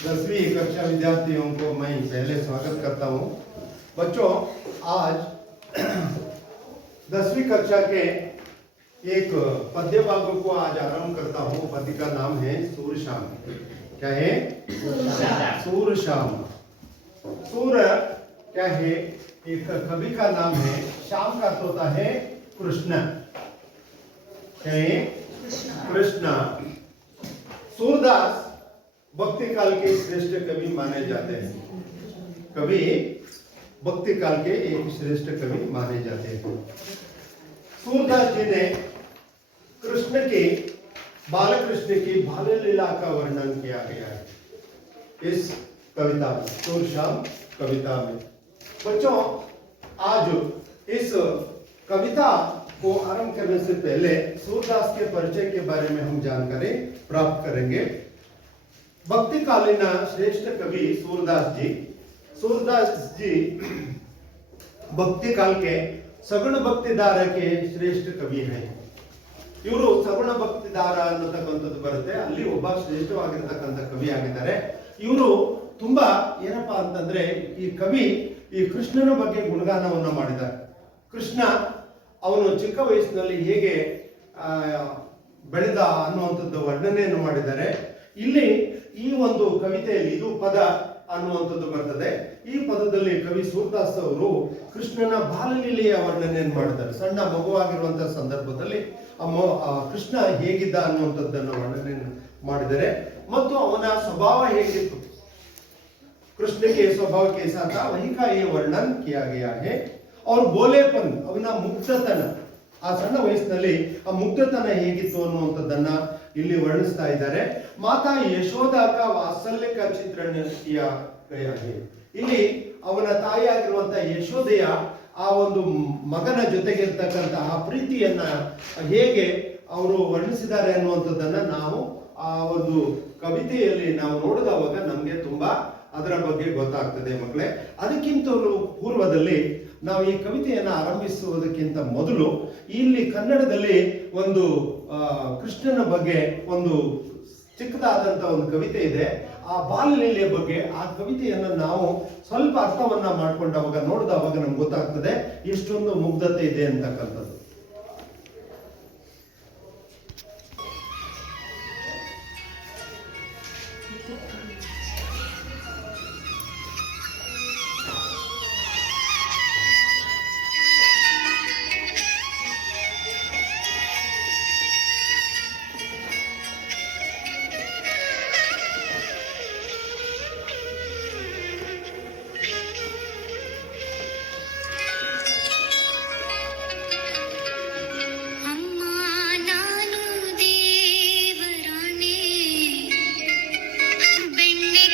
10वीं कक्षा विद्यार्थियों को मैं पहले स्वागत करता हूं। बच्चों, आज 10वीं कक्षा के एक पद्य भाग को आज आरंभ करता हूं। पद्य का नाम है सूर्यशाम। क्या है? सूर्यशाम। सूर्य क्या है? एक कवि का नाम है। शाम का अर्थ होता है कृष्ण। क्या है? कृष्ण। सूरदास भक्ति काल के श्रेष्ठ कवि माने जाते हैं। कवि भक्ति काल के एक श्रेष्ठ कवि माने जाते हैं। सूरदास जी ने कृष्ण की बालकृष्ण की बाल लीला का वर्णन किया गया है इस कविता में, सूर्यशाम कविता में। बच्चों, आज इस कविता को आरंभ करने से पहले सूरदास के परिचय के बारे में हम जानकारी प्राप्त करेंगे। भक्तिकालीन श्रेष्ठ कवि सूरदास जी भक्ति काल के सगुण भक्तिदार के श्रेष्ठ कवि हैं। ಇವರು ಸಗುಣ ಭಕ್ತಿದಾರ ಅನ್ನತಕ್ಕಂಥದ್ದು ಬರುತ್ತೆ, ಅಲ್ಲಿ ಒಬ್ಬ ಶ್ರೇಷ್ಠವಾಗಿರ್ತಕ್ಕಂಥ ಕವಿ ಆಗಿದ್ದಾರೆ. ಇವರು ತುಂಬಾ ಏನಪ್ಪಾ ಅಂತಂದ್ರೆ, ಈ ಕವಿ ಈ ಕೃಷ್ಣನ ಬಗ್ಗೆ ಗುಣಗಾನವನ್ನ ಮಾಡಿದ್ದಾರೆ. ಕೃಷ್ಣ ಅವನು ಚಿಕ್ಕ ವಯಸ್ಸಿನಲ್ಲಿ ಹೇಗೆ ಬೆಳೆದ ಅನ್ನುವಂಥದ್ದು ವರ್ಣನೆಯನ್ನು ಮಾಡಿದ್ದಾರೆ. ಇಲ್ಲಿ ಈ ಒಂದು ಕವಿತೆಯಲ್ಲಿ ಇದು ಪದ ಅನ್ನುವಂಥದ್ದು ಬರ್ತದೆ. ಈ ಪದದಲ್ಲಿ ಕವಿ ಸೂರದಾಸ್ ಅವರು ಕೃಷ್ಣನ ಬಾಲಲೀಲೆಯ ವರ್ಣನೆಯನ್ನು ಮಾಡಿದ್ದಾರೆ. ಸಣ್ಣ ಮಗುವಾಗಿರುವಂತಹ ಸಂದರ್ಭದಲ್ಲಿ ಕೃಷ್ಣ ಹೇಗಿದ್ದ ಅನ್ನುವಂಥದ್ದನ್ನು ವರ್ಣನೆಯನ್ನು ಮಾಡಿದ್ದಾರೆ. ಮತ್ತು ಅವನ ಸ್ವಭಾವ ಹೇಗಿತ್ತು, कृष्ण के स्वभाव के साथ वही का ये वर्णन किया गया है. और बोलेपन, ಅವನ ಮುಗ್ಧತನ, ಆ ಸಣ್ಣ ವಯಸ್ಸಿನಲ್ಲಿ ಆ ಮುಗ್ಧತನ ಹೇಗಿತ್ತು ಅನ್ನುವಂಥದ್ದನ್ನ ಇಲ್ಲಿ ವರ್ಣಿಸ್ತಾ ಇದ್ದಾರೆ. ಮಾತಾ ಯಶೋಧ का वात्सल्य का चित्रण किया गया है. ಇಲ್ಲಿ ಅವನ ತಾಯಿಯಾಗಿರುವಂತಹ ಯಶೋದೆಯ ಆ ಒಂದು ಮಗನ ಜೊತೆಗಿರ್ತಕ್ಕಂತಹ ಪ್ರೀತಿಯನ್ನ ಹೇಗೆ ಅವರು ವರ್ಣಿಸಿದ್ದಾರೆ ಅನ್ನುವಂಥದ್ದನ್ನ ನಾವು ಆ ಒಂದು ಕವಿತೆಯಲ್ಲಿ ನಾವು ನೋಡಿದವಾಗ ನಮಗೆ ತುಂಬಾ ಅದರ ಬಗ್ಗೆ ಗೊತ್ತಾಗ್ತದೆ ಮಕ್ಕಳೇ. ಅದಕ್ಕಿಂತ ಪೂರ್ವದಲ್ಲಿ ನಾವು ಈ ಕವಿತೆಯನ್ನು ಆರಂಭಿಸುವುದಕ್ಕಿಂತ ಮೊದಲು ಇಲ್ಲಿ ಕನ್ನಡದಲ್ಲಿ ಒಂದು ಕೃಷ್ಣನ ಬಗ್ಗೆ ಒಂದು ಚಿಕ್ಕದಾದಂತ ಒಂದು ಕವಿತೆ ಇದೆ. ಆ ಬಾಲಲೀಲೆಯ ಬಗ್ಗೆ ಆ ಕವಿತೆಯನ್ನು ನಾವು ಸ್ವಲ್ಪ ಅರ್ಥವನ್ನ ಮಾಡ್ಕೊಂಡಾಗ ನೋಡಿದವಾಗ ನಮ್ಗೆ ಗೊತ್ತಾಗ್ತದೆ ಎಷ್ಟೊಂದು ಮುಗ್ಧತೆ ಇದೆ ಅಂತಕ್ಕಂಥದ್ದು. ಬೆಣ್ಣೆ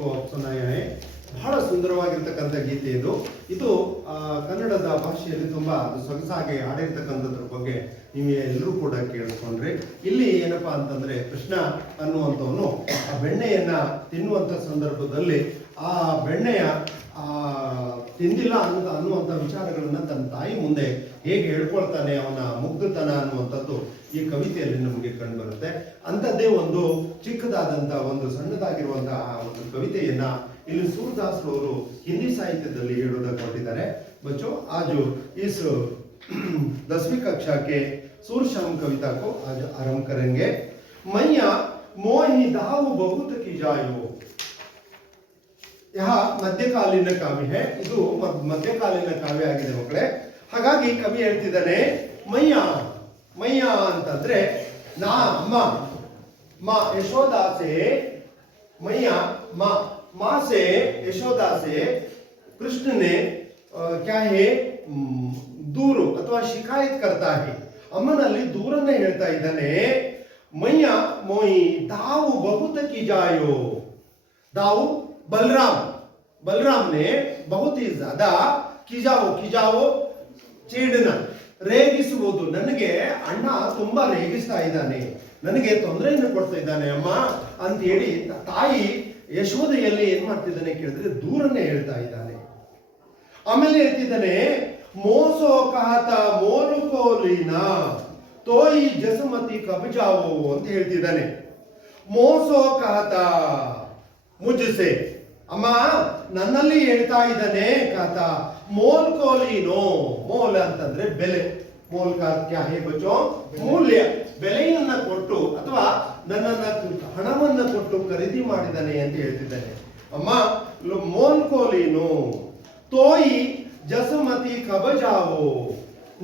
ಇಸ್ಕೋ ಅಪ್ಸನಾಯ ಬಹಳ ಸುಂದರವಾಗಿರ್ತಕ್ಕಂಥ ಗೀತೆ ಇದು. ಇದು ಕನ್ನಡದ ಭಾಷೆಯಲ್ಲಿ ತುಂಬಾ ಅದು ಸೊಗಸಾಗಿ ಹಾಡಿರ್ತಕ್ಕಂಥದ್ರ ಬಗ್ಗೆ ನೀವು ಎಲ್ಲರೂ ಕೂಡ ಕೇಳಿಸ್ಕೊಂಡ್ರಿ. ಇಲ್ಲಿ ಏನಪ್ಪಾ ಅಂತಂದ್ರೆ ಕೃಷ್ಣ ಅನ್ನುವಂಥವನು ಆ ಬೆಣ್ಣೆಯನ್ನ ತಿನ್ನುವಂಥ ಸಂದರ್ಭದಲ್ಲಿ ಆ ಬೆಣ್ಣೆಯ ತಿಂದಿಲ್ಲ ಅನ್ನುವಂಥ ವಿಚಾರಗಳನ್ನ ತನ್ನ ತಾಯಿ ಮುಂದೆ ಹೇಗೆ ಹೇಳ್ಕೊಳ್ತಾನೆ, ಅವನ ಮುಗ್ಧತನ ಅನ್ನುವಂಥದ್ದು ಈ ಕವಿತೆಯಲ್ಲಿ ನಮಗೆ ಕಂಡು ಬರುತ್ತೆ. ಅಂಥದ್ದೇ ಒಂದು ಚಿಕ್ಕದಾದಂಥ ಒಂದು ಸಣ್ಣದಾಗಿರುವಂತಹ ಒಂದು ಕವಿತೆಯನ್ನ ಇಲ್ಲಿ सूरदासरವರು ಹಿಂದಿ ಸಾಹಿತ್ಯದಲ್ಲಿ ಹೇಳೋದಕ್ಕೆ ಹೊರಟಿದ್ದಾರೆ. बच्चों आज इस 10वीं कक्षा के सूर शाम कविता को आज आरंभ करेंगे. मैया मोहि दाव बहुत की जायो. यह ಮಧ್ಯಕಾಲೀನ ಕಾವ್ಯ है. ಇದು ಮಧ್ಯಕಾಲೀನ ಕಾವ್ಯ ಆಗಿದೆ ಮಕ್ಕಳೇ. ಹಾಗಾಗಿ ಕವಿ ಹೇಳ್ತಿದ್ದಾನೆ ಮಯ್ಯ ಮಯ್ಯ ಅಂತಂದ್ರೆ ನಾ ಅಮ್ಮ ಮಾ ಯಶೋದಾಸೆ ಮಯ್ಯ माँ से यशोदा से कृष्ण ने क्या है दूर अथवा शिकायत करता है. अಮ್ಮನಲ್ಲಿ ದೂರನ್ನೇ ಹೇಳ್ತಾ ಇದ್ದಾನೆ. ಮಯ್ಯ ಮೋಯಿ दाऊ बहुत की जायो. दाऊ बलराम ने बहुत ही ज्यादा ಕಿಜಾವೋ ಚೇಡನ ರೇಗಿಸುವುದು. ನನಗೆ ಅಣ್ಣ ತುಂಬಾ ರೇಗಿಸ್ತಾ ಇದ್ದಾನೆ, ನನಗೆ ತೊಂದರೆಯನ್ನು ಕೊಡ್ತಾ ಇದ್ದಾನೆ ಅಮ್ಮ ಅಂತ ಹೇಳಿ ತಾಯಿ ಯಶೋದೆಯಲ್ಲಿ ಏನ್ ಮಾಡ್ತಿದ್ದಾನೆ ಕೇಳಿದ್ರೆ ದೂರನ್ನೇ ಹೇಳ್ತಾ ಇದ್ದಾನೆ. ಆಮೇಲೆ ಹೇಳ್ತಿದ್ದಾನೆ ಮೋಸೋ ಕಹತ ಮೋರುಕೋಲಿನ ತೋಯಿ ಜಸಮತಿ ಕಬಜಾವೋ ಅಂತ ಹೇಳ್ತಿದ್ದಾನೆ. ಮೋಸೋ ಕಹತ ಮುಜಸೆ ಅಮ್ಮ ನನ್ನಲ್ಲಿ ಹೇಳ್ತಾ ಇದ್ದಾನೆ ಕಹತ ಮೋಲ್ ಕೋಲಿನೋ. ಮೋಲ್ ಅಂತಂದ್ರೆ ಬೆಲೆ. ಮೋಲ್ ಕಾ ಕ್ಯಾ ಹೇ ಬಚ್ಚೋ ಮೂಲ್ಯ, ಬೆಲೆಯನ್ನ ಕೊಟ್ಟು ಅಥವಾ ನನ್ನನ್ನ ಹಣವನ್ನ ಕೊಟ್ಟು ಖರೀದಿ ಮಾಡಿದ್ದಾನೆ ಅಂತ ಹೇಳ್ತಿದ್ದಾನೆ. ಅಮ್ಮ ಮೋಲ್ ಕೋಲಿನು ತೋಯಿ ಜಸುಮತಿ ಕಬಜಾವೋ.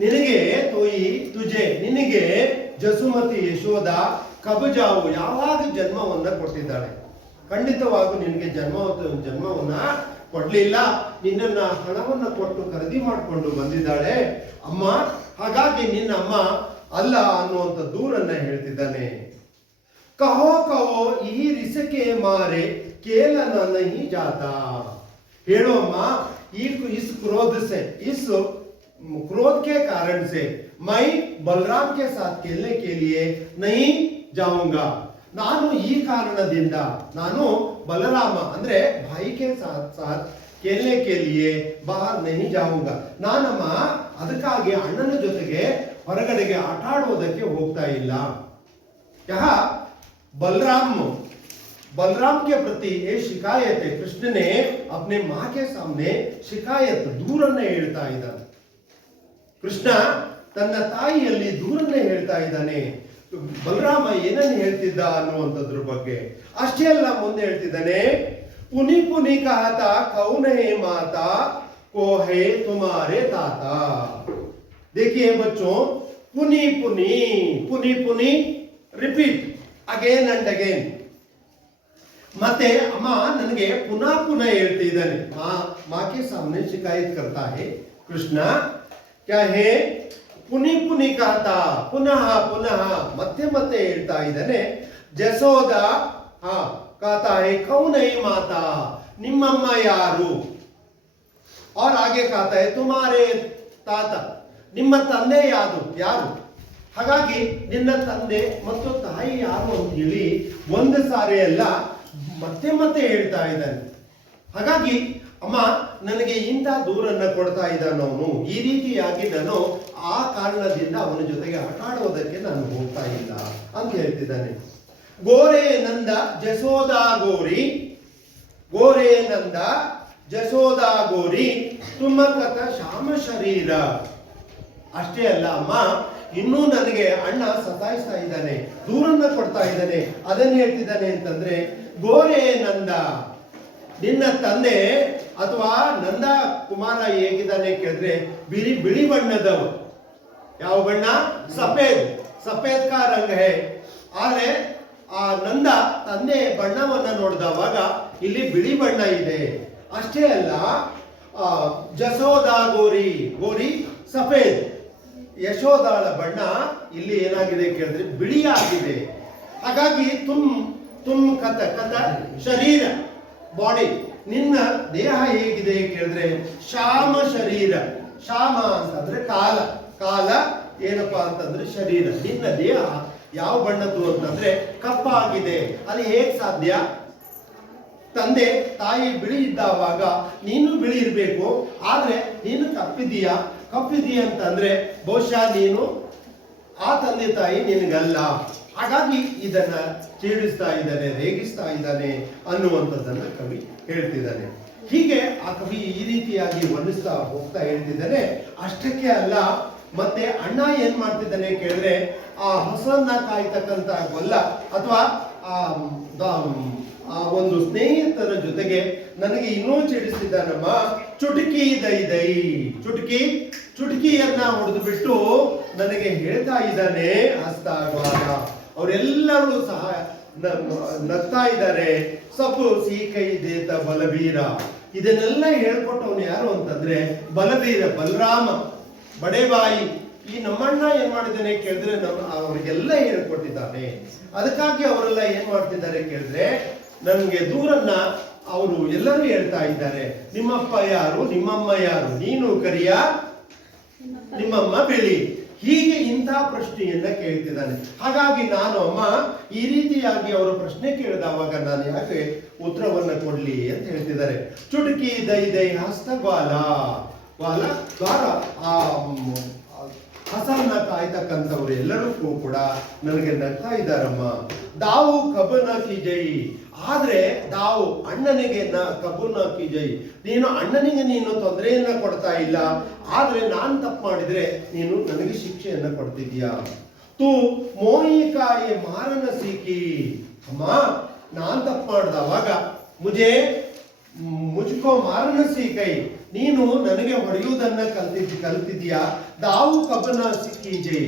ನಿನಗೆ ತೋಯಿ ತುಜೆ ನಿನಗೆ ಜಸುಮತಿ ಯಶೋದ ಕಬಜಾವು ಯಾವಾಗ ಜನ್ಮವನ್ನ ಕೊಟ್ಟಿದ್ದಾಳೆ. ಖಂಡಿತವಾಗೂ ನಿನಗೆ ಜನ್ಮವನ್ನ ಕೊಡ್ಲಿಲ್ಲ, ನಿನ್ನನ್ನ ಹಣವನ್ನ ಕೊಟ್ಟು ಖರೀದಿ ಮಾಡಿಕೊಂಡು ಬಂದಿದ್ದಾಳೆ ಅಮ್ಮ. ಹಾಗಾಗಿ ನಿನ್ನ ಅಮ್ಮ ಅಲ್ಲ ಅನ್ನುವಂಥ ದೂರನ್ನ ಹೇಳ್ತಿದ್ದಾನೆ. ಕಹೋ ಕಹೋ ಈ ರಿಸಕೆ ಮಾರೆ ಕೇಲನ ನಹಿ ಜಾತಾ. ಹೇಳು ಅಮ್ಮ, इस क्रोध से इस क्रोध के कारण से मैं बलराम के साथ खेलने के लिए नहीं जाऊंगा. ನಾನು ಈ ಕಾರಣದಿಂದ ನಾನು ಬಲರಾಮ ಅಂದ್ರೆ ಭಾಯಿ ಕೆ ಸಾಥ್ खेलने के लिए बाहर नहीं जाऊंगा. ನಾನಮ್ಮ ಅದಕ್ಕಾಗಿ ಅಣ್ಣನ ಜೊತೆಗೆ ಹೊರಗಡೆಗೆ ಆಟ ಆಡುವುದಕ್ಕೆ ಹೋಗ್ತಾ ಇಲ್ಲ. यह बलराम के प्रति ये शिकायत है. कृष्ण ने अपने मां के सामने शिकायत ದೂರನ್ನ ಹೇಳ್ತಾ ಇದ್ದಾನೆ. ಕೃಷ್ಣ ತನ್ನ ತಾಯಿಯಲ್ಲಿ ದೂರನ್ನೇ ಹೇಳ್ತಾ ಇದ್ದಾನೆ. ಬಲರಾಮ ಏನನ್ನು ಹೇಳ್ತಿದ್ದ ಅನ್ನುವಂಥದ್ರ ಬಗ್ಗೆ. ಅಷ್ಟೇ ಅಲ್ಲ, ಮುಂದೆ ಹೇಳ್ತಿದ್ದಾನೆ पुनी पुनी कहता कौन है माता को है तुम्हारे ताता. देखिए बच्चों, पुनी पुनी पुनी पुनी रिपीट अगेन एंड अगेन. ಮತ್ತೆ ಅಮ್ಮ ನನಗೆ ಪುನಃ ಪುನಃ ಹೇಳ್ತಿದ್ದಾನೆ. मां के सामने शिकायत करता है कृष्ण. क्या है पुनी पुनी कहता, पुनः पुनः ಮತ್ತೆ ಮತ್ತೆ ಹೇಳ್ತಾ ಇದ್ದಾನೆ. ಜಸೋದ कहता है कौन है माता, निम्मम्म यारू. और आगे कहता है तुम्हारे ताता, ನಿಮ್ಮ ತಂದೆ ಯಾರು. ಹಾಗಾಗಿ ನಿನ್ನ ತಂದೆ ಮತ್ತು ತಾಯಿ ಯಾರು ಅಂತ ಹೇಳಿ ಒಂದು ಸಾರಿ ಅಲ್ಲ ಮತ್ತೆ ಮತ್ತೆ ಹೇಳ್ತಾ ಇದ್ದಾನೆ. ಹಾಗಾಗಿ ಅಮ್ಮ ನನಗೆ ಇಂಥ ದೂರನ್ನ ಕೊಡ್ತಾ ಇದ್ದಾನವನು. ಈ ರೀತಿಯಾಗಿ ನಾನು ಆ ಕಾರಣದಿಂದ ಅವನ ಜೊತೆಗೆ ಆಟ ಆಡೋದಕ್ಕೆ ನಾನು ಹೋಗ್ತಾ ಇಲ್ಲ ಅಂತ ಹೇಳ್ತಿದ್ದಾನೆ. ಗೋರೆ ನಂದ ಜಸೋದಾ ಗೋರಿ, ಗೋರೆ ನಂದ ಜಸೋದಾ ಗೋರಿ ತುಮಕತ ಶ್ಯಾಮ ಶರೀರ. ಅಷ್ಟೇ ಅಲ್ಲ ಅಮ್ಮ, ಇನ್ನೂ ನನಗೆ ಅಣ್ಣ ಸತಾಯಿಸ್ತಾ ಇದ್ದಾನೆ, ದೂರನ್ನ ಕೊಡ್ತಾ ಇದ್ದಾನೆ. ಅದನ್ನ ಹೇಳ್ತಿದ್ದಾನೆ ಅಂತಂದ್ರೆ ಗೋರೆ ನಂದ, ನಿನ್ನ ತಂದೆ ಅಥವಾ ನಂದ ಕುಮಾರ ಹೇಗಿದ್ದಾನೆ ಕೇಳಿದ್ರೆ ಬಿಳಿ ಬಣ್ಣದವ. ಯಾವ ಬಣ್ಣ? ಸಫೇದ್ ಕಾ ರಂಗ ಹೇ. ಆದ್ರೆ ಆ ನಂದ ತಂದೆ ಬಣ್ಣವನ್ನ ನೋಡಿದವಾಗ ಇಲ್ಲಿ ಬಿಳಿ ಬಣ್ಣ ಇದೆ. ಅಷ್ಟೇ ಅಲ್ಲ, ಜಸೋದಾ ಗೋರಿ ಸಫೇದ್, ಯಶೋದಾಳ ಬಣ್ಣ ಇಲ್ಲಿ ಏನಾಗಿದೆ ಕೇಳಿದ್ರೆ ಬಿಳಿಯಾಗಿದೆ. ಹಾಗಾಗಿ ತುಮ್ ಕತ ಶರೀರ, ಬಾಡಿ, ನಿನ್ನ ದೇಹ ಹೇಗಿದೆ ಕೇಳಿದ್ರೆ ಶ್ಯಾಮ ಶರೀರ. ಶ್ಯಾಮ ಅಂತಂದ್ರೆ ಕಾಲ, ಕಾಲ ಏನಪ್ಪಾ ಅಂತಂದ್ರೆ ಶರೀರ. ನಿನ್ನ ದೇಹ ಯಾವ ಬಣ್ಣದ್ದು ಅಂತಂದ್ರೆ ಕಪ್ಪಾಗಿದೆ. ಅಲ್ಲಿ ಹೇಗ್ ಸಾಧ್ಯ? ತಂದೆ ತಾಯಿ ಬಿಳಿ ಇದ್ದಾವಾಗ ನೀನು ಬಿಳಿ ಇರಬೇಕು, ಆದ್ರೆ ನೀನು ಕಪ್ಪಿದೀಯ. ಕಪ್ಪಿದೀಯ ಅಂತಂದ್ರೆ ಬಹುಶಃ ನೀನು ಆ ತಂದೆ ತಾಯಿ ನಿನಗಲ್ಲ. ಹಾಗಾಗಿ ಇದನ್ನ ಛೇಡಿಸ್ತಾ ಇದ್ದಾನೆ, ರೇಗಿಸ್ತಾ ಇದ್ದಾನೆ ಅನ್ನುವಂಥದ್ದನ್ನ ಕವಿ ಹೇಳ್ತಿದ್ದಾನೆ. ಹೀಗೆ ಆ ಕವಿ ಈ ರೀತಿಯಾಗಿ ವರ್ಣಿಸ್ತಾ ಹೋಗ್ತಾ ಹೇಳ್ತಿದ್ದಾನೆ. ಅಷ್ಟಕ್ಕೆ ಅಲ್ಲ, ಮತ್ತೆ ಅಣ್ಣ ಏನ್ ಮಾಡ್ತಿದ್ದಾನೆ ಕೇಳಿದ್ರೆ ಆ ಹಸನ್ನ ಕಾಯ್ತಕ್ಕಂತ ಗೊಲ್ಲ ಅಥವಾ ಆ ಒಂದು ಸ್ನೇಹಿತರ ಜೊತೆಗೆ ನನಗೆ ಇನ್ನೂ ಚಿಡಿಸಿದ್ದಾನಮ್ಮ. ಚುಟುಕಿ ದೈ ದೈ, ಚುಟುಕಿಯನ್ನ ಹೊಡೆದು ಬಿಟ್ಟು ನನಗೆ ಹೇಳ್ತಾ ಇದ್ದಾನೆ ಹಸ್ತಾಗ್ವಾದ. ಅವರೆಲ್ಲರೂ ಸಹ ನಗ್ತಾ ಇದ್ದಾರೆ. ಸಬು ಸೀಕೈ ದೇತ ಬಲಬೀರ. ಇದನ್ನೆಲ್ಲ ಹೇಳ್ಕೊಟ್ಟವನು ಯಾರು ಅಂತಂದ್ರೆ ಬಲಬೀರ, ಬಲರಾಮ ಬಡೇಬಾಯಿ. ಈ ನಮ್ಮಣ್ಣ ಏನ್ ಮಾಡಿದ್ದಾನೆ ಕೇಳಿದ್ರೆ ಅವರಿಗೆಲ್ಲ ಹೇಳ್ಕೊಟ್ಟಿದ್ದಾನೆ. ಅದಕ್ಕಾಗಿ ಅವರೆಲ್ಲ ಏನ್ ಮಾಡ್ತಿದ್ದಾರೆ ಕೇಳಿದ್ರೆ ನನ್ಗೆ ದೂರನ್ನ ಅವರು ಎಲ್ಲರೂ ಹೇಳ್ತಾ ಇದ್ದಾರೆ. ನಿಮ್ಮಪ್ಪ ಯಾರು, ನಿಮ್ಮಮ್ಮ ಯಾರು, ನೀನು ಕರಿಯ, ನಿಮ್ಮಮ್ಮ ಬಿಳಿ. ಹೀಗೆ ಇಂಥ ಪ್ರಶ್ನೆಯನ್ನ ಕೇಳ್ತಿದ್ದಾನೆ. ಹಾಗಾಗಿ ನಾನು ಅಮ್ಮ ಈ ರೀತಿಯಾಗಿ ಅವರು ಪ್ರಶ್ನೆ ಕೇಳಿದವಾಗ ನಾನು ಯಾಕೆ ಉತ್ತರವನ್ನ ಕೊಡ್ಲಿ ಅಂತ ಹೇಳ್ತಿದ್ದಾರೆ. ಚುಟುಕಿ ದೈ ದೈ ಹಸ್ತಗ್ವಾಲ, ವಾಲ ದ್ವಾರ, ಆ ಹಸನ್ನ ಕಾಯ್ತಕ್ಕಂಥವ್ರು ಎಲ್ಲರೂ ಕೂಡ ನನಗೆ ನಗ್ತಾ ಇದ್ದಾರಮ್ಮ. ದಾವು ಕಬ್ಬನ ಕಿ ಜೈ. ಆದ್ರೆ ದಾವು ಅಣ್ಣನಿಗೆ ಕಬ್ಬನ ಕಿ ಜೈ. ನೀನು ಅಣ್ಣನಿಗೆ ನೀನು ತೊಂದರೆಯನ್ನ ಕೊಡ್ತಾ ಇಲ್ಲ, ಆದ್ರೆ ನಾನ್ ತಪ್ಪು ಮಾಡಿದ್ರೆ ನೀನು ನನಗೆ ಶಿಕ್ಷೆಯನ್ನ ಕೊಡ್ತಿದ್ಯಾ. ತೂ ಮೋಹಿಕಾಯಿ ಮಾರನ ಸೀಕಿ. ಅಮ್ಮ ನಾನ್ ತಪ್ಪು ಮಾಡ್ದವಾಗ ಮುಜ್ಕೋ ಮಾರನ ಸೀಕೈ, ನೀನು ನನಗೆ ಹೊಡೆಯುವುದನ್ನ ಕಲ್ತಿದ್ಯಾ. ದಾವು ಕಬ್ಬನ ಸಿಕ್ಕಿ ಜೈ.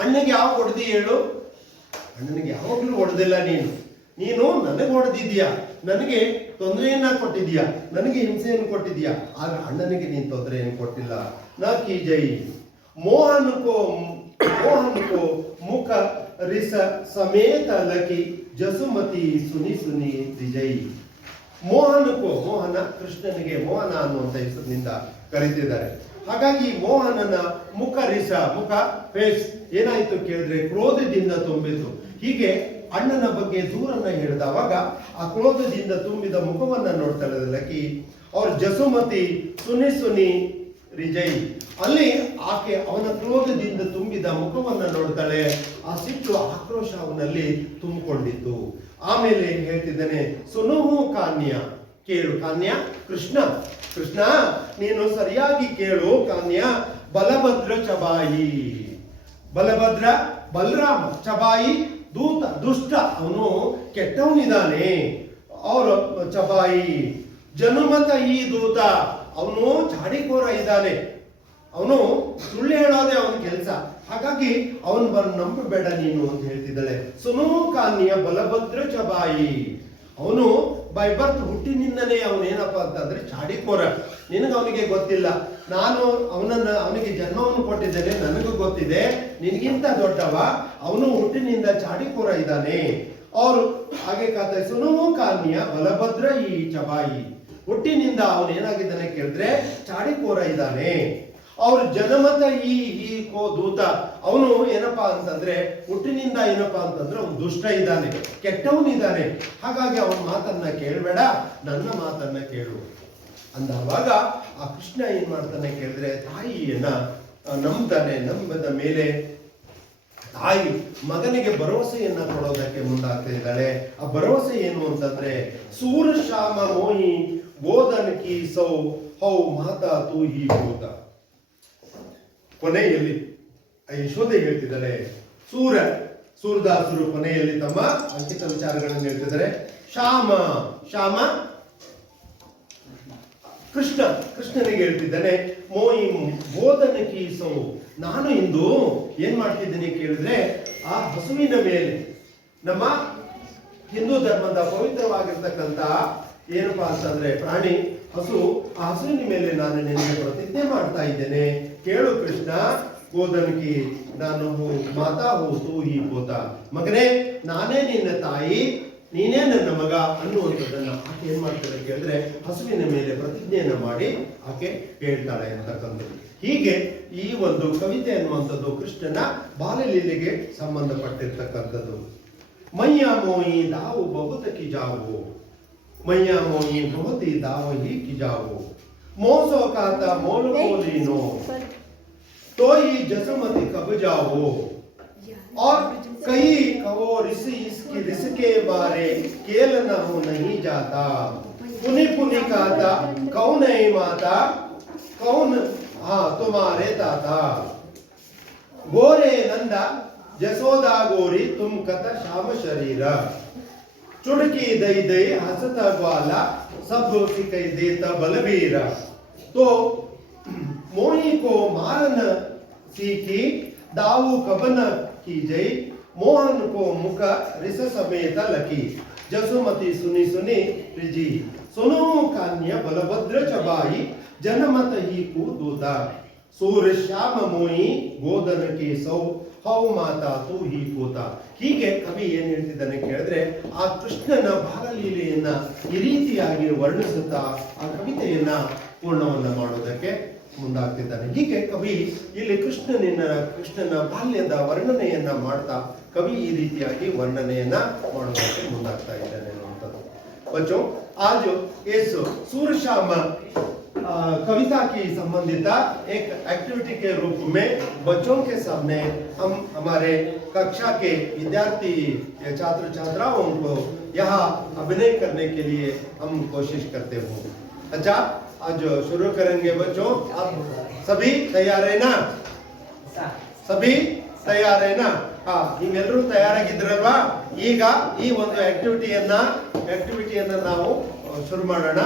ಅಣ್ಣನಿಗೆ ಯಾವ ಹೊಡೆದಿ ಹೇಳು? ಅಣ್ಣನಿಗೆ ಯಾವಾಗ್ಲೂ ಹೊಡೆದಿಲ್ಲ. ನೀನು ನನಗೆ ಹೊಡೆದಿದ್ಯಾ, ನನಗೆ ತೊಂದರೆಯನ್ನ ಕೊಟ್ಟಿದ್ಯಾ, ನನಗೆ ಹಿಂಸೆಯನ್ನು ಕೊಟ್ಟಿದ್ಯಾ, ಆದ್ರೆ ಅಣ್ಣನಿಗೆ ನೀನು ತೊಂದರೆಯನ್ನು ಕೊಟ್ಟಿಲ್ಲ. ನಾ ಕಿ ಜೈ. ಮೋಹನ್ಕೋ ಮುಖ ರಿಸ ಸಮೇತ ಲಕಿ ಜಸುಮತಿ ಸುನಿ ಸುನಿ ವಿಜೈ. ಮೋಹನಕ್ಕೂ, ಮೋಹನ ಕೃಷ್ಣನಿಗೆ ಮೋಹನ ಅನ್ನುವಂಥ ಹೆಸರಿನಿಂದ ಕರೀತಿದ್ದಾರೆ. ಹಾಗಾಗಿ ಮೋಹನನ ಮುಖ ರಿಸ, ಮುಖ ಫೇಸ್ ಏನಾಯ್ತು ಕೇಳಿದ್ರೆ ಕ್ರೋಧದಿಂದ ತುಂಬಿತು. ಹೀಗೆ ಅಣ್ಣನ ಬಗ್ಗೆ ದೂರನ್ನ ಹೇಳಿದವಾಗ ಆ ಕ್ರೋಧದಿಂದ ತುಂಬಿದ ಮುಖವನ್ನ ನೋಡ್ತಾಳೆ ಲಕ್ಕಿ. ಅವ್ರ ಜಸುಮತಿ ಸುನಿ ಸುನಿ ರಿಜೈ. ಅಲ್ಲಿ ಆಕೆ ಅವನ ಕ್ರೋಧದಿಂದ ತುಂಬಿದ ಮುಖವನ್ನ ನೋಡ್ತಾಳೆ. ಆ ಸಿಟ್ಟು, ಆಕ್ರೋಶ ಅವನಲ್ಲಿ ತುಂಬಿಕೊಂಡಿತ್ತು. ಆಮೇಲೆ ಹೇಳ್ತಿದ್ದಾನೆ, ಸುನುಹು ಕಾನ್ಯ, ಕೇಳು ಕಾನ್ಯ. ಕೃಷ್ಣ ನೀನು ಸರಿಯಾಗಿ ಕೇಳು ಕಾನ್ಯ. ಬಲಭದ್ರ ಚಬಾಯಿ. ಬಲಭದ್ರ ಬಲರಾಮ, ಚಬಾಯಿ ದೂತ, ದುಷ್ಟ, ಅವನು ಕೆಟ್ಟವನಿದ್ದಾನೆ. ಅವರು ಚಬಾಯಿ. ಜನುಮತ ಈ ದೂತ, ಅವನು ಚಾಡಿಕೋರ ಇದ್ದಾನೆ, ಅವನು ಸುಳ್ಳು ಹೇಳೋದೇ ಅವನ ಕೆಲಸ. ಹಾಗಾಗಿ ಅವನು ನಂಬಬೇಡ ನೀನು ಅಂತ ಹೇಳ್ತಿದ್ದಾಳೆ. ಸುನೋ ಕಾನ್ಯ ಬಲಭದ್ರ ಚಬಾಯಿ. ಅವನು ಬೈ ಬರ್ತ್ ಹುಟ್ಟಿನಿಂದನೇ ಅವನೇನಪ್ಪ ಅಂತಂದ್ರೆ ಚಾಡಿಕೋರ. ಅವನಿಗೆ ಗೊತ್ತಿಲ್ಲ. ನಾನು ಅವನಿಗೆ ಜನ್ಮವನ್ನು ಕೊಟ್ಟಿದ್ದೇನೆ, ನನಗೂ ಗೊತ್ತಿದೆ. ನಿನಗಿಂತ ದೊಡ್ಡವ, ಅವನು ಹುಟ್ಟಿನಿಂದ ಚಾಡಿಕೋರ ಇದ್ದಾನೆ. ಅವರು ಹಾಗೆ ಸುನೋ ಕಾನ್ಯ ಬಲಭದ್ರ ಈ ಚಬಾಯಿ. ಹುಟ್ಟಿನಿಂದ ಅವನು ಏನಾಗಿದ್ದಾನೆ ಕೇಳಿದ್ರೆ ಚಾಡಿಕೋರ ಇದ್ದಾನೆ. ಅವ್ರ ಜನಮತ ಈ ಕೋ ದೂತ, ಅವನು ಏನಪ್ಪಾ ಅಂತಂದ್ರೆ ಹುಟ್ಟಿನಿಂದ ಏನಪ್ಪಾ ಅಂತಂದ್ರೆ ಅವನು ದುಷ್ಟ ಇದ್ದಾನೆ, ಕೆಟ್ಟವನಿದ್ದಾನೆ. ಹಾಗಾಗಿ ಅವನ ಮಾತನ್ನ ಕೇಳಬೇಡ, ನನ್ನ ಮಾತನ್ನ ಕೇಳು ಅಂದವಾಗ ಆ ಕೃಷ್ಣ ಏನ್ ಮಾಡ್ತಾನೆ ಕೇಳಿದ್ರೆ ತಾಯಿಯನ್ನ ನಂಬ್ತಾನೆ. ನಂಬದ ಮೇಲೆ ತಾಯಿ ಮಗನಿಗೆ ಭರವಸೆಯನ್ನ ಕೊಡೋದಕ್ಕೆ ಮುಂದಾಗ್ತಾ ಇದ್ದಾಳೆ. ಆ ಭರವಸೆ ಏನು ಅಂತಂದ್ರೆ ಸೂರಶ್ಯಾಮ ಮೋಹಿ ಗೋಧನ್ ಕಿ ಸೌ ಹೌ ಮಾತಾ ತೂ ಹಿ ಗೋದ. ಕೊನೆಯಲ್ಲಿ ಯಶೋದೆ ಹೇಳ್ತಿದ್ದಾರೆ, ಸೂರದಾಸರು ಕೊನೆಯಲ್ಲಿ ತಮ್ಮ ಅಂಕಿತ ವಿಚಾರಗಳನ್ನು ಹೇಳ್ತಿದ್ದಾರೆ. ಶ್ಯಾಮ ಕೃಷ್ಣನಿಗೆ ಹೇಳ್ತಿದ್ದಾನೆ, ಮೋಯಿ ಬೋಧನ ಕೀಸೋ, ನಾನು ಇಂದು ಏನ್ ಮಾಡ್ತಿದ್ದೀನಿ ಕೇಳಿದ್ರೆ ಆ ಹಸುವಿನ ಮೇಲೆ, ನಮ್ಮ ಹಿಂದೂ ಧರ್ಮದ ಪವಿತ್ರವಾಗಿರ್ತಕ್ಕಂಥ ಏನಪ್ಪಾ ಅಂತಂದ್ರೆ ಪ್ರಾಣಿ ಹಸು, ಆ ಹಸುವಿನ ಮೇಲೆ ನಾನು ನಿನಗೆ ಪ್ರತಿಜ್ಞೆ ಮಾಡ್ತಾ ಇದ್ದೇನೆ. ಕೇಳು ಕೃಷ್ಣ, ಗೋಧನ್ಕಿ ನಾನು ಮಾತಾ ಹೋ ತೂ ಹಿ ಗೋತ. ಮಗನೇ, ನಾನೇ ನಿನ್ನ ತಾಯಿ, ನೀನೇ ನನ್ನ ಮಗ ಅನ್ನುವಂಥದ್ದನ್ನ ಆಕೆ ಏನ್ ಮಾಡ್ತಾಳೆ ಕೇಳಿದ್ರೆ ಹಸುವಿನ ಮೇಲೆ ಪ್ರತಿಜ್ಞೆಯನ್ನ ಮಾಡಿ ಆಕೆ ಹೇಳ್ತಾಳೆ ಅಂತಕ್ಕಂಥದ್ದು. ಹೀಗೆ ಈ ಒಂದು ಕವಿತೆ ಅನ್ನುವಂಥದ್ದು ಕೃಷ್ಣನ ಬಾಲ್ಯಲೀಲೆಗೆ ಸಂಬಂಧಪಟ್ಟಿರ್ತಕ್ಕಂಥದ್ದು. ಮೈಯ ಮೋಯಿ ದಾವು ಬಹುತ ಕಿಜಾವು, ಮೈಯ ಮೋಯಿ ಬಹುತಿ दाव ही किजाओ, मोसो काता मोल मोलिनो तो ही जसमति कब जाओ, और कई कहो रिस इसकी रिस के बारे केल न हो नहीं जाता, पुनि पुनि काता कौन है माता, कौन हाँ तुम्हारे ताता, गोरे नंदा जसोदा गोरी तुम कथा श्याम शरीरा, चुड़की दई दई हंसता ग्वाला सब सिकई देता बलबीरा, तो मोही को मारन सीखी दाऊ कबन की जय, मोहन को मुख रिस समेत लकी, जसुमती सुनी सुनी रिजी, सुनो कान्य बलभद्र चबाई जनमत ही को दूता, सूर्य श्याम मोही गोदन के सौ ಹೌ ಮಾತಾ ತೂ ಹಿ ಕೂತ. ಹೀಗೆ ಕವಿ ಏನ್ ಹೇಳ್ತಿದ್ದಾನೆ ಕೇಳಿದ್ರೆ ಆ ಕೃಷ್ಣನ ಬಾಲಲೀಲೆಯನ್ನ ಈ ರೀತಿಯಾಗಿ ವರ್ಣಿಸುತ್ತಾ ಆ ಕವಿತೆಯನ್ನ ಪೂರ್ಣವನ್ನ ಮಾಡೋದಕ್ಕೆ ಮುಂದಾಗ್ತಿದ್ದಾನೆ. ಹೀಗೆ ಕವಿ ಇಲ್ಲಿ ಕೃಷ್ಣನ ಬಾಲ್ಯದ ವರ್ಣನೆಯನ್ನ ಮಾಡ್ತಾ ಕವಿ ಈ ರೀತಿಯಾಗಿ ವರ್ಣನೆಯನ್ನ ಮಾಡೋದಕ್ಕೆ ಮುಂದಾಗ್ತಾ ಇದ್ದಾನೆ ಅನ್ನುವಂಥದ್ದು. बच्चों आज इस सूर्यश्याम कविता की संबंधित एक एक्टिविटी के रूप में बच्चों के सामने हम हमारे कक्षा के विद्यार्थी छात्र छात्राओं को यहाँ अभिनय करने के लिए हम कोशिश करते हैं. अच्छा, आज शुरू करेंगे बच्चों. आप सभी तैयार है ना? सभी तैयार है ना? ನೀವೆಲ್ಲರೂ ತಯಾರಾಗಿದ್ರಲ್ವಾ? ಈಗ ಈ ಒಂದು ಆಕ್ಟಿವಿಟಿಯನ್ನ ನಾವು ಶುರು ಮಾಡೋಣ.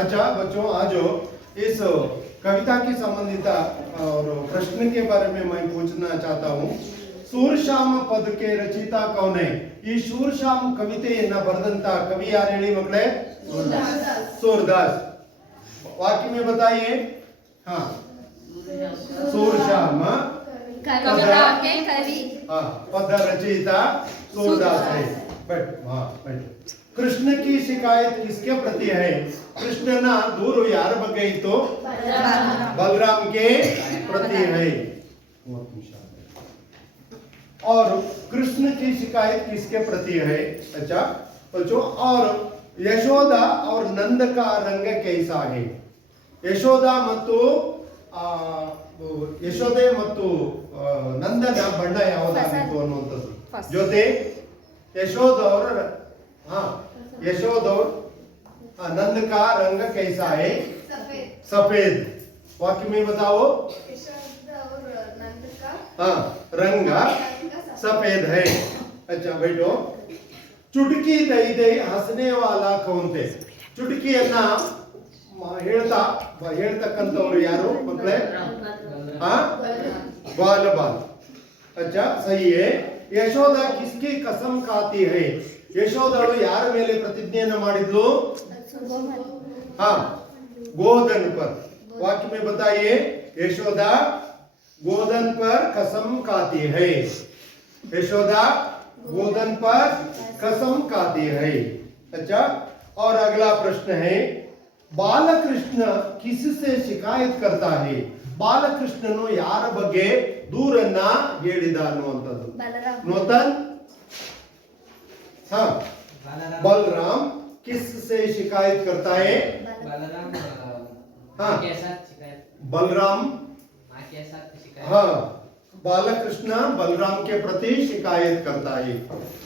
अच्छा बच्चों, आज इस कविता के संबंधित और प्रश्न के बारे में मैं पूछना चाहता हूँ। ಶೂರಶ್ಯಾಮ ಪದ के रचिता कौन है? ಈ ಶೂರಶ್ಯಾಮ ಕವಿತೆಯನ್ನ ಬರೆದಂತ ಕವಿ ಯಾರು ಹೇಳಿ ಮಕ್ಕಳೇ? सूरदास। वाक्य में बताइए। हाँ, शूरश्याम कविता के कवि, हाँ, पद रचिता सूरदास है। बैठ, हाँ बैठ। ಕೃಷ್ಣ ಕಿ ಶಿಕಾಯತ್ ಕಿಸ್ಕೆ ಪ್ರತಿ ಹೈ ಕೃಷ್ಣನ ದೂರು ಯಾರ ಬಗ್ಗೆ ಇತ್ತು बलराम के प्रति है और कृष्ण की शिकायत किसके प्रति है अच्छा बच्चों और यशोदा और नंद का रंग कैसा है यशोदा ಮತ್ತು ಯಶೋದೆ ಮತ್ತು ನಂದನ ಬಣ್ಣ ಯಾವುದಾಗಿತ್ತು ಅನ್ನುವಂಥದ್ದು ಜೊತೆ ಯಶೋದೌರ ಯಶೋದೌರ್ नंद का रंग कैसा है सफेद वाक्य में बताओ हाँ रंग सफेद है अच्छा बैठो चुटकी दई दई हंसने वाला कौन थे ಚುಟಕಿಯನ್ನ ಹೇಳ್ತಕ್ಕಂಥವ್ರು ಯಾರು ಮಕ್ಕಳೇ बाल बाल अच्छा सही है यशोदा किसकी कसम खाती है ಯಶೋದಳು ಯಾರ ಮೇಲೆ ಪ್ರತಿಜ್ಞೆಯನ್ನು ಮಾಡಿದ್ಲು हाँ गोधन पर वाक्य में बताइए यशोदा गोधन पर कसम खाती है यशोदा गोधन पर कसम खाती है अच्छा और अगला प्रश्न है बालकृष्ण किससे शिकायत करता है ಬಾಲಕೃಷ್ಣನು ಯಾರ ಬಗ್ಗೆ ದೂರನ್ನ ಹೇಳಿದ ಅನ್ನುವಂಥದ್ದು ನೂತನ್ हाँ बलराम किससे शिकायत करता है हाँ बलराम हाँ ಬಾಲಕೃಷ್ಣ बलराम के प्रति शिकायत करता है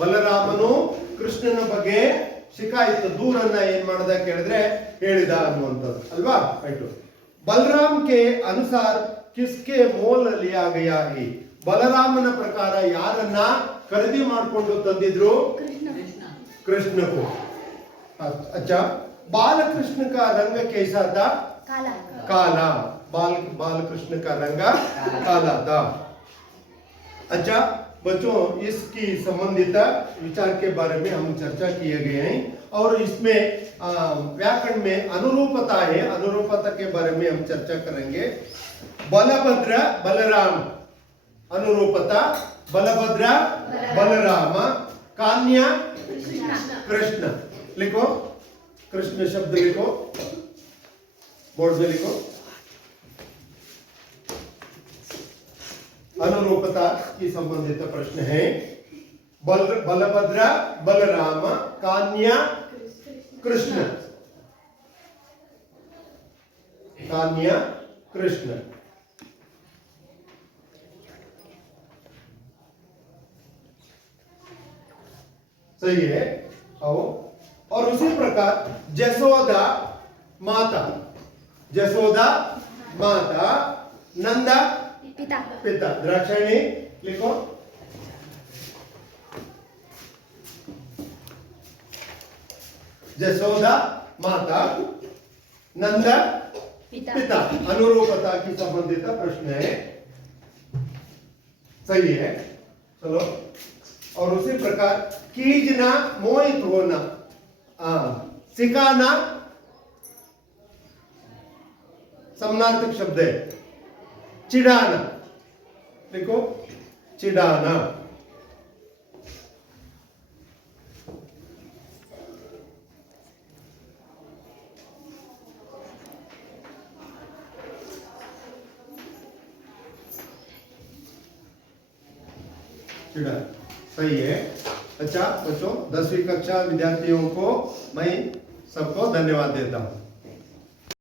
ಬಲರಾಮನು ಕೃಷ್ಣನ ಬಗ್ಗೆ ಶಿಕಾಯತ್ ದೂರನ್ನ ಏನ್ ಮಾಡದ ಕೇಳಿದ್ರೆ ಹೇಳಿದ ಅನ್ನುವಂಥದ್ದು ಅಲ್ವಾ ಆಯ್ತು बलराम के अनुसार किसके मोल लिया गया है बलरामನ ಪ್ರಕಾರ ಯಾರನ್ನ ಖರೀದಿ ಮಾಡಿಕೊಂಡು ತಂದಿದ್ರು कृष्ण को अच्छा बालकृष्ण का रंग कैसा था काला बालकृष्ण का रंग काला था अच्छा बच्चों इसकी संबंधित विचार के बारे में हम चर्चा किए गए हैं और इसमें व्याकरण में अनुरूपता है अनुरूपता के बारे में हम चर्चा करेंगे बलभद्र बलराम अनुरूपता बलभद्र बलराम कान्या कृष्ण लिखो कृष्ण शब्द लिखो बोर्ड में लिखो अनुरूपता की संबंधित प्रश्न है बलभद्र बलराम कान्या कृष्ण कान्या कृष्ण सही है आओ और उसी प्रकार जसोदा माता नंदा पिता द्राक्षायणी लिखो जसोदा माता नंदा पिता अनुरूपता की संबंधित प्रश्न है सही है चलो और उसी प्रकार कीजना मोहित होना सिखाना समानार्थक शब्द है चिढ़ाना देखो चिढ़ाना चिढ़ा सही है अच्छा बच्चों 10वीं कक्षा विद्यार्थियों को मैं सबको धन्यवाद देता हूं।